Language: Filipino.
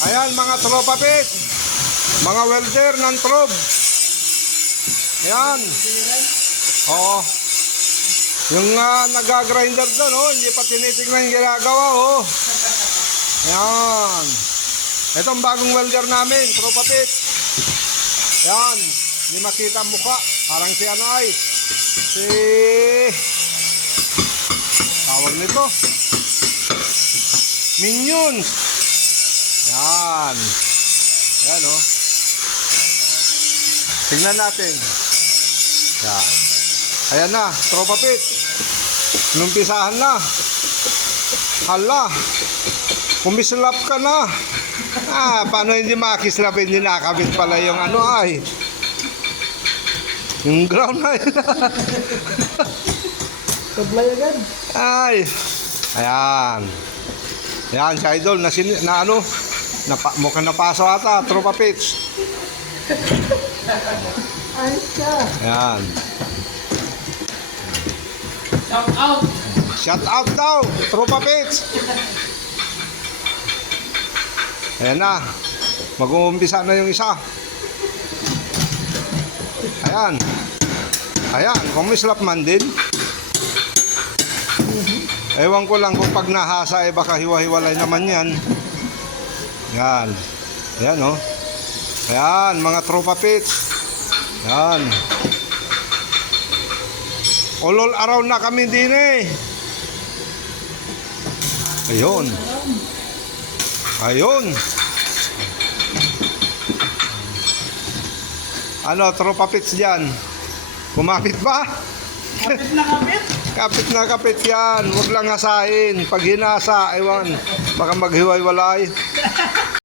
Ayan mga tropa pit. Mga welder ng trob. Ayan. Oo. Yung nag-grinder doon, oh, hindi pa tinitignan yung ginagawa, oh. Ayan. Itong bagong welder namin, tropa pit. Ayan. Hindi makita ang mukha. Parang si ano ay. Si... tawag nito. Minions. Ayan. Ayan, oh. Tingnan natin. Ayan. Ayan na, tropa pit. Numpisahan na. Hala. Kumislap ka na. Paano hindi makislap? Hindi nakabit pala yung ano ay. Yung ground ay. Sablay agad. Ay. Ayan. Ayan, si Idol. Na ano. Mukhang napaso ata, tropa pits. Ayos ka. Ayan. Shout out. Shout out daw, tropa pits. Ayan na. Mag-uumpisa na yung isa. Ayan. Ayan, kumislap man din. Ewan ko lang kung pag nahasa eh baka hiwa-hiwalay naman yan. Yan. Ayan, oh. Ayan, mga tropa pits. Ayan. All around na kami din eh. Ayun. Ayun. Ano, tropa pits dyan? Kumapit ba? Kapit na kapit. Kapit na kapit yan. Huwag lang asahin. Pag hinasa, ewan, baka maghiwa-walay.